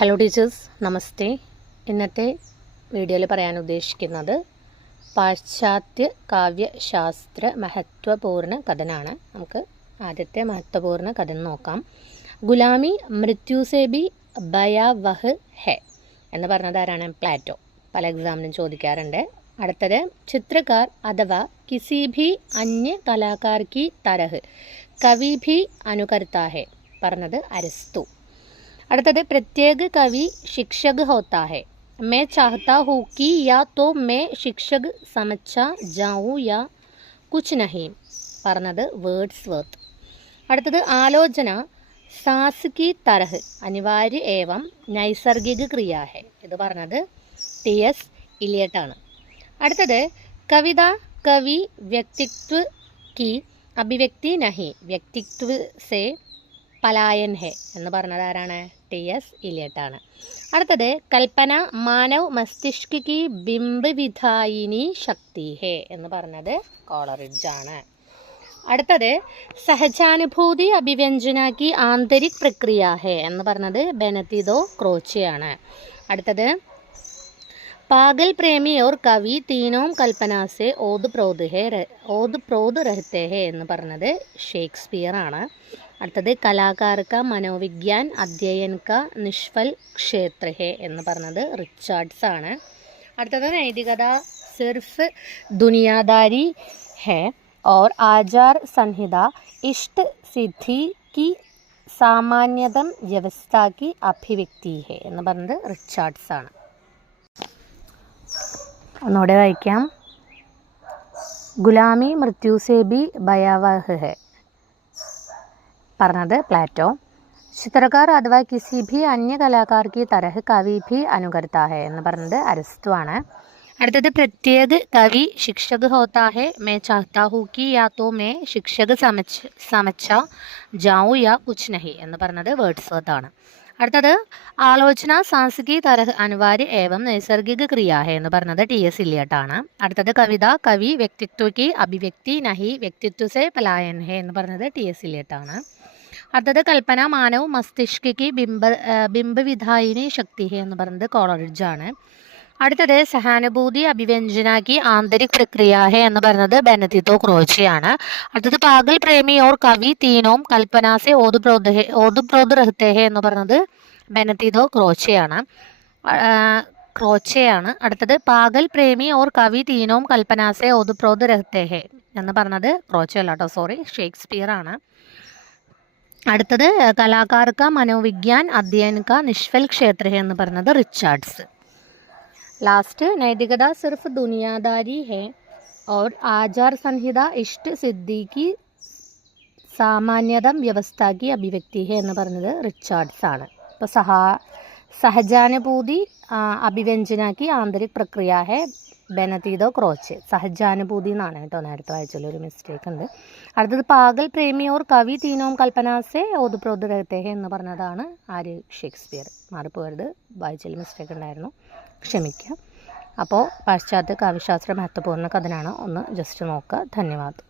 Hello teachers, നമസ്തേ. ഇന്നത്തെ വീഡിയോയിൽ പറയാൻ ഉദ്ദേശിക്കുന്നത് പാശ്ചാത്യ കാവ്യശാസ്ത്ര മഹത്വപൂർണ്ണ കഥനാണ്. നമുക്ക് ആദ്യത്തെ മഹത്വപൂർണ്ണ കഥ നോക്കാം. ഗുലാമി മൃത്യുസേ ഭി ഭയാവഹ് ഹെ എന്ന് പറഞ്ഞത് ആരാണ്? പ്ലാറ്റോ. പല എക്സാമിനും ചോദിക്കാറുണ്ട്. അടുത്തത് ചിത്രകാർ അഥവാ കിസി ഭി അന്യ കലാകാർ കി തരഹ് കവി ഭി അനുകർത്താ ഹെ പറഞ്ഞത് അരിസ്തു. അടുത്തത് പ്രത്യേക കവി शिक्षक होता है, मैं चाहता हूँ कि या तो मैं शिक्षक समझा जाऊँ या कुछ नहीं പറഞ്ഞത് വേർഡ്സ്വർത്ത്. അടുത്തത് ആലോചന സാസ് की तरह अनिवार्य एवं नैसर्गिक क्रिया है ഇത് പറഞ്ഞത് ടി.എസ്. ഇലിയട്ടാണ്. അടുത്തത് കവിത കവി വ്യക്തിത്വ की अभिव्यक्ति नहीं व्यक्तित्व से പലായൻ ഹെ എന്ന് പറഞ്ഞത് ആരാണ്? ടി.എസ്. ഇലിയട്ടാണ്. അടുത്തത് കൽപ്പന മാനവ് മസ്തിഷ്ക് കി ബിംബ വിധായിനി ശക്തി ഹെ എന്ന് പറഞ്ഞത് കോളറിഡ്ജ് ആണ്. അടുത്തത് സഹജാനുഭൂതി അഭിവ്യഞ്ജന കി ആന്തരിക് പ്രക്രിയ ഹെ എന്ന് പറഞ്ഞത് ബെനതിദോ ക്രോച്ചിയാണ്. അടുത്തത് പാഗൽ പ്രേമി ഓർ കവി തീനോം കൽപ്പന സെ ഓത് പ്രോത് രഹത്തെ ഹെ എന്ന് പറഞ്ഞത് ഷേക്സ്പിയർ ആണ്. അടുത്തത് കലാകാർ കാ മനോവിജ്ഞാൻ അധ്യയൻ കാ നിഷ്ഫൽ ക്ഷേത്ര ഹെ എന്ന് പറഞ്ഞത് റിച്ചാർഡ്സ് ആണ്. അടുത്തത് നൈതികത സിർഫ് ദുനിയാദാരി ഹെ और आचार संहिता इष्ट सिद्धि की सामान्यतम व्यवस्था की अभिव्यक्ति है എന്ന് പറഞ്ഞത് റിച്ചാർഡ്സ് ആണ്. ഒന്നുകൂടെ വായിക്കാം. ഗുലാമി മൃത്യുസേ ഭി ഭയാവഹ് ഹെ പറഞ്ഞത് പ്ലാറ്റോ. ചിത്രകാർ അഥവാ കിസി ഭി അന്യ കലാകാർ കി തരഹ് കവി ഭി അനുകർത്താ ഹെ എന്ന് പറഞ്ഞത് അരിസ്തു ആണ്. അടുത്തത് പ്രത്യേക കവി शिक्षक होता है, मैं चाहता हूँ कि या तो मैं शिक्षक समझा जाऊँ या कुछ नहीं എന്ന് പറഞ്ഞത് വേർഡ്സ്വർത്ത് ആണ്. അടുത്തത് ആലോചന സാസ് की तरह अनिवार्य एवं नैसर्गिक क्रिया है എന്ന് പറഞ്ഞത് ടി.എസ്. ഇലിയട്ടാണ്. അടുത്തത് കവിത കവി വ്യക്തിത്വ की अभिव्यक्ति नहीं व्यक्तित्व से पलायन है എന്ന് പറഞ്ഞത് ടി.എസ്. ഇലിയട്ടാണ്. അടുത്തത് കൽപ്പന മാനവ് മസ്തിഷ്ക് की ബിംബ വിധായിനി ശക്തി ഹെ എന്ന് പറഞ്ഞത് കോളറിഡ്ജ് ആണ്. അടുത്തത് സഹാനുഭൂതി അഭിവ്യഞ്ജന की ആന്തരിക് പ്രക്രിയ ഹെ എന്ന് പറഞ്ഞത് ബെനതിദോ ക്രോച്ചിയാണ്. അടുത്തത് പാഗൽ പ്രേമി ഓർ കവി തീനോം കൽപ്പന സെ ഓത് പ്രോത് രഹത്തെ ഹെ എന്ന് പറഞ്ഞത് ബെനതിദോ ക്രോച്ചിയാണ്. അടുത്തത് പാഗൽ പ്രേമി ഓർ കവി തീനോം കൽപ്പന സെ ഓത് പ്രോത് രഹത്തെ ഹെ എന്ന് പറഞ്ഞത് ക്രോച്ചി അല്ല കേട്ടോ, സോറി, ഷേക്സ്പിയർ ആണ്. അടുത്തത് കലാകാർ കാ മനോവിജ്ഞാൻ അധ്യയൻ കാ നിഷ്ഫൽ ക്ഷേത്ര ഹെ എന്ന് പറഞ്ഞത് റിച്ചാർഡ്സ്. लास्ट नैतिकता सिर्फ दुनियादारी है और आचार संहिता इष्ट सिद्धि की सामान्यतम व्यवस्था की अभिव्यक्ति है എന്ന് പറഞ്ഞത് റിച്ചാർഡ്സ് ആണ്. അപ്പോൾ സഹജാനുഭൂതി അഭിവ്യഞ്ജനാക്കി ആന്തരിക് പ്രക്രിയ ഹെ ബെനതിദോ ക്രോച്ച്. സഹജാനുഭൂതി എന്നാണ് കേട്ടോ, നേരത്തെ വായിച്ചൊരു മിസ്റ്റേക്ക് ഉണ്ട്. അടുത്തത് പാഗൽ പ്രേമി ഓർ കവി തീനോം കൽപ്പനാസെ ഓത് പ്രോത് രഹത്തെ ഹെ എന്ന് പറഞ്ഞതാണ് ആര്? ഷേക്സ്പിയർ. മാറിപ്പോയത്, വായിച്ചതിൽ മിസ്റ്റേക്ക് ഉണ്ടായിരുന്നു, ക്ഷമിക്കുക. അപ്പോൾ പാശ്ചാത്യ കാവ്യശാസ്ത്ര മഹത്വപൂർണ്ണ കഥനാണ്, ഒന്ന് ജസ്റ്റ് നോക്കുക. ധന്യവാദം.